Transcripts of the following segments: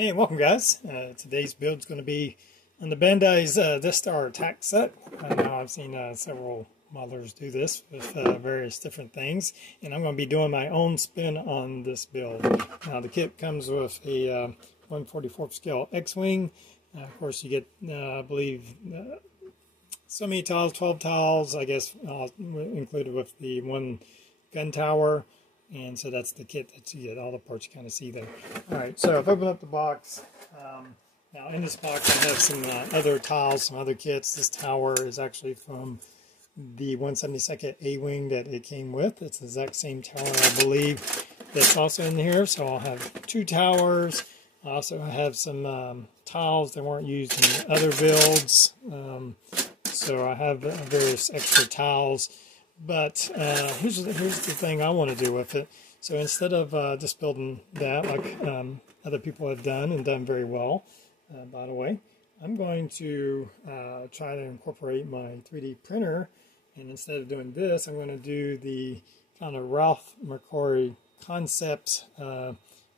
Hey, welcome guys. Today's build is going to be on the Bandai's Death Star attack set. Now I've seen several modelers do this with various different things, and I'm going to be doing my own spin on this build. Now the kit comes with a 1/44 scale X-Wing. Of course you get, I believe, so many tiles, 12 tiles, I guess, included with the one gun tower. And so that's the kit that you get, all the parts you kind of see there. Alright, so if I open up the box, now in this box I have some other tiles, some other kits. This tower is actually from the 172nd A-Wing that it came with. It's the exact same tower, I believe, that's also in here. So I'll have two towers. I also have some tiles that weren't used in other builds. So I have various extra tiles. But here's the thing I want to do with it. So instead of just building that like other people have done and done very well, by the way, I'm going to try to incorporate my 3D printer. And instead of doing this, I'm going to do the kind of Ralph Macquarie concept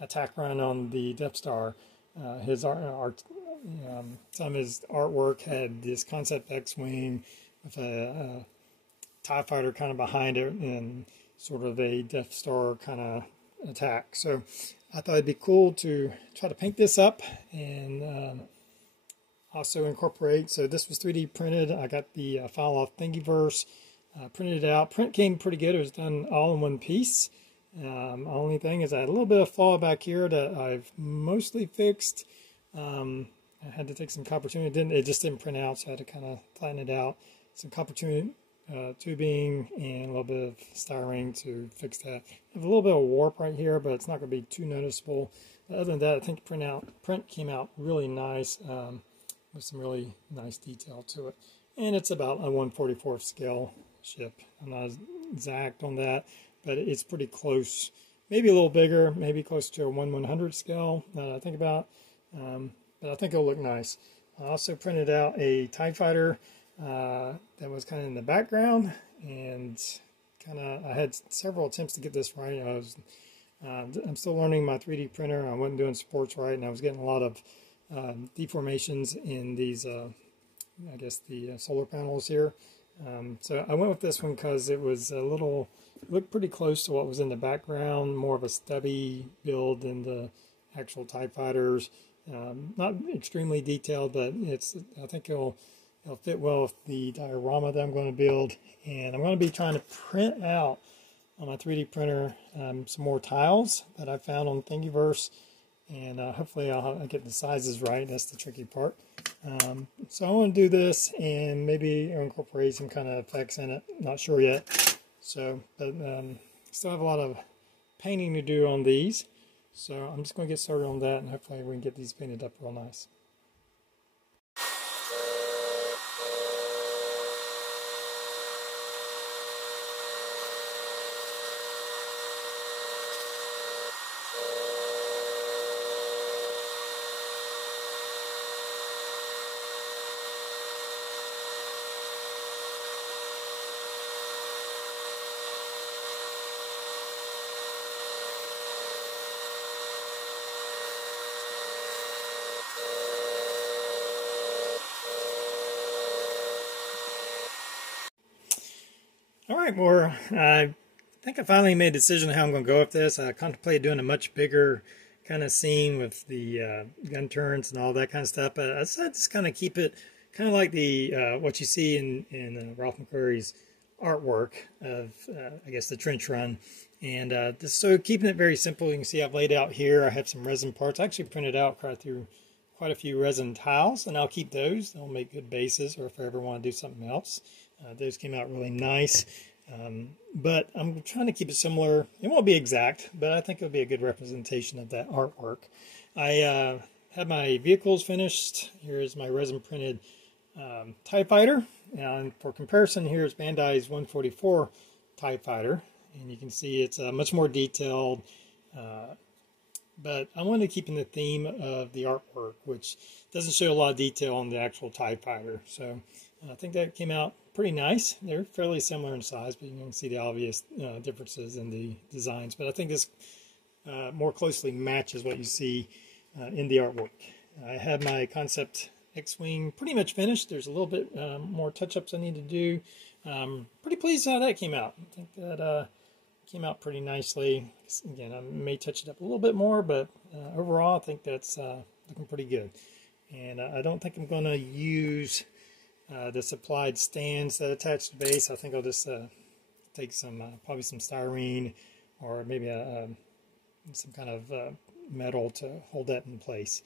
attack run on the Death Star. His art, some of his artwork had this concept X-Wing with a TIE fighter kind of behind it and sort of a Death Star kind of attack. So I thought it'd be cool to try to paint this up and also incorporate. So this was 3D printed. I got the file off Thingiverse, printed it out. Print came pretty good. It was done all in one piece. Only thing is I had a little bit of flaw back here that I've mostly fixed. I had to take some copper tubing. It just didn't print out, so I had to kind of flatten it out. Some copper tubing and a little bit of styrene to fix that. I have a little bit of warp right here, but it's not going to be too noticeable. But other than that, I think print came out really nice with some really nice detail to it. And it's about a 1/44 scale ship. I'm not exact on that, but it's pretty close. Maybe a little bigger, maybe close to a 1/100 scale, now that I think about. But I think it'll look nice. I also printed out a TIE fighter that was kind of in the background, and I had several attempts to get this right. I'm still learning my 3D printer. I wasn't doing sports right, and I was getting a lot of deformations in these, I guess, the solar panels here. So I went with this one because it was looked pretty close to what was in the background, more of a stubby build than the actual TIE fighters. Not extremely detailed, but I think it'll fit well with the diorama that I'm going to build. And I'm going to be trying to print out on my 3D printer some more tiles that I found on Thingiverse. And hopefully I'll get the sizes right. That's the tricky part. So I want to do this and maybe incorporate some kind of effects in it. Not sure yet. So, but still have a lot of painting to do on these. So I'm just going to get started on that, and hopefully we can get these painted up real nice. All right, well, I think I finally made a decision on how I'm going to go with this. I contemplated doing a much bigger kind of scene with the gun turrets and all that kind of stuff, but I decided to just kind of keep it kind of like the what you see in Ralph Macquarie's artwork of, I guess, the trench run. And so keeping it very simple. You can see I've laid out here. I have some resin parts. I actually printed out quite a few resin tiles, and I'll keep those. They'll make good bases, or if I ever want to do something else. Those came out really nice, but I'm trying to keep it similar. It won't be exact, but I think it'll be a good representation of that artwork. I had my vehicles finished. Here's my resin printed TIE fighter, and for comparison, here's Bandai's 1/44 TIE fighter, and you can see it's much more detailed. But I wanted to keep in the theme of the artwork, which doesn't show a lot of detail on the actual TIE fighter. So I think that came out pretty nice. They're fairly similar in size, but you can see the obvious differences in the designs. But I think this more closely matches what you see in the artwork. I have my concept X-Wing pretty much finished. There's a little bit more touch-ups I need to do. Pretty pleased how that came out. I think that came out pretty nicely. Again, I may touch it up a little bit more, but overall I think that's looking pretty good. And I don't think I'm going to use the supplied stands that attach to the base. I think I'll just take some, probably some styrene or maybe some kind of metal to hold that in place.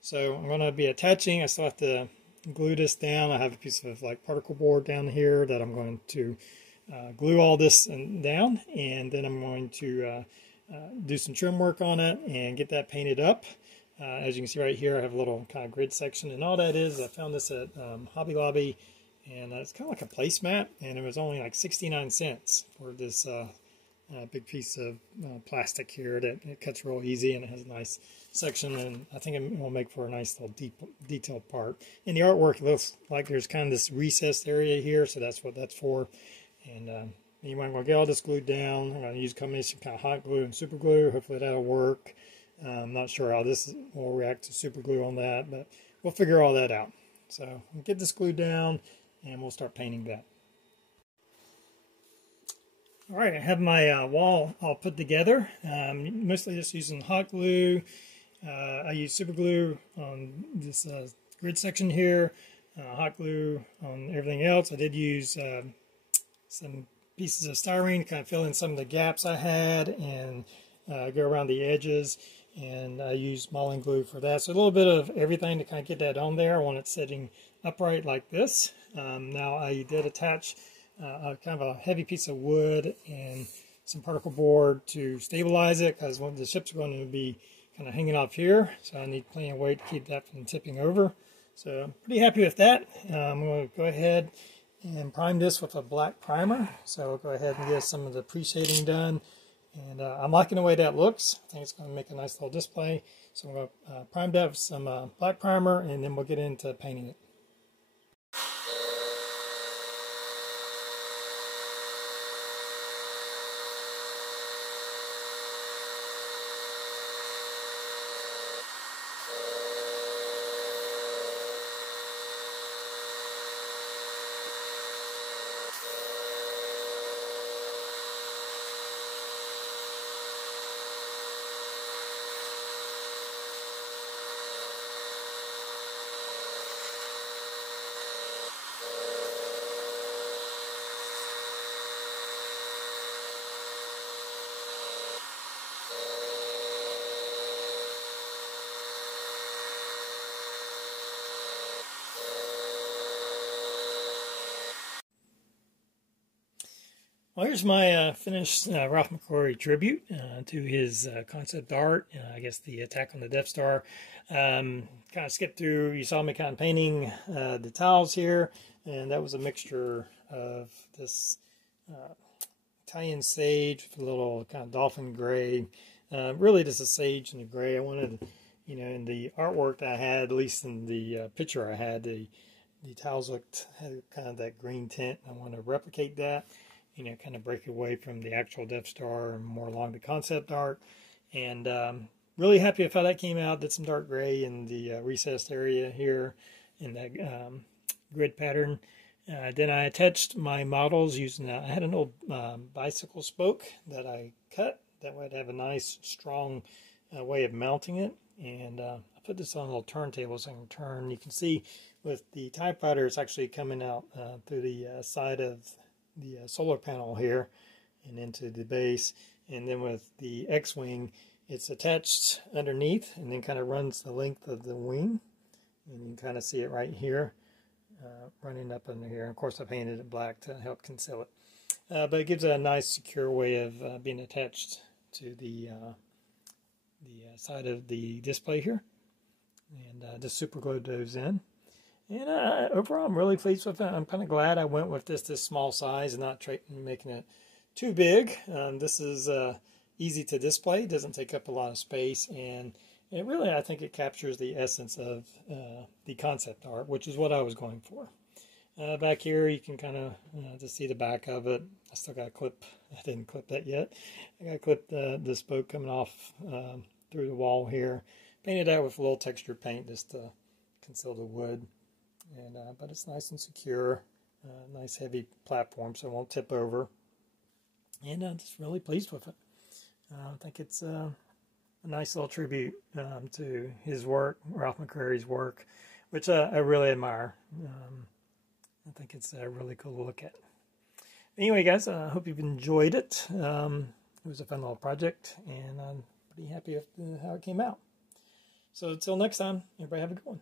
So I'm going to be attaching. I still have to glue this down. I have a piece of like particle board down here that I'm going to glue all this down, and then I'm going to do some trim work on it and get that painted up. As you can see right here, I have a little kind of grid section, and all that is, I found this at Hobby Lobby, and it's kind of like a placemat, and it was only like 69 cents for this big piece of plastic here that it cuts real easy, and it has a nice section, and I think it will make for a nice little detailed part. In the artwork, it looks like there's kind of this recessed area here, so that's what that's for. And anyway, I'm going to get all this glued down. I'm going to use a combination of kind of hot glue and super glue. Hopefully that'll work. I'm not sure how this will react to super glue on that, but we'll figure all that out. So I'll get this glued down, and we'll start painting that. All right, I have my wall all put together. Mostly just using hot glue. I use super glue on this grid section here, hot glue on everything else. I did use some pieces of styrene to kind of fill in some of the gaps I had and go around the edges. And I used modeling glue for that. So a little bit of everything to kind of get that on there. I want it sitting upright like this. Now I did attach a kind of a heavy piece of wood and some particle board to stabilize it, because one of the ships are going to be kind of hanging off here. So I need plenty of weight to keep that from tipping over. So I'm pretty happy with that. I'm going to go ahead and prime this with a black primer. So I'll go ahead and get some of the pre-shading done. And I'm liking the way that looks. I think it's going to make a nice little display. So I'm going to prime that with some black primer, and then we'll get into painting it. Well, here's my finished Ralph Macquarie tribute to his concept art. I guess the attack on the Death Star. Kind of skipped through, you saw me kind of painting the tiles here, and that was a mixture of this Italian sage with a little kind of dolphin gray. Really just a sage and a gray. I wanted, you know, in the artwork that I had, at least in the picture I had, the tiles had kind of that green tint. I want to replicate that. You know, kind of break away from the actual Death Star and more along the concept art. And really happy with how that came out. Did some dark gray in the recessed area here in that grid pattern. Then I attached my models using, I had an old bicycle spoke that I cut. That way I'd have a nice, strong way of mounting it. And I put this on a little turntable so I can turn. You can see with the TIE Fighter, it's actually coming out through the side of the solar panel here and into the base, and then with the X-Wing it's attached underneath and then kind of runs the length of the wing, and you can kind of see it right here running up under here. And of course I painted it black to help conceal it, but it gives it a nice secure way of being attached to the side of the display here, and just super glued those in. And overall, I'm really pleased with it. I'm kind of glad I went with this small size and not making it too big. This is easy to display. It doesn't take up a lot of space. And it really, I think it captures the essence of the concept art, which is what I was going for. Back here, you can kind of just see the back of it. I still got a clip. I didn't clip that yet. I got to clip the spoke coming off through the wall here. painted that with a little textured paint just to conceal the wood. And but it's nice and secure, nice heavy platform, so it won't tip over. And I'm just really pleased with it. I think it's a nice little tribute to his work, Ralph Macquarie's work, which I really admire. I think it's really cool to look at. Anyway, guys, I hope you've enjoyed it. It was a fun little project, and I'm pretty happy with how it came out. So until next time, everybody have a good one.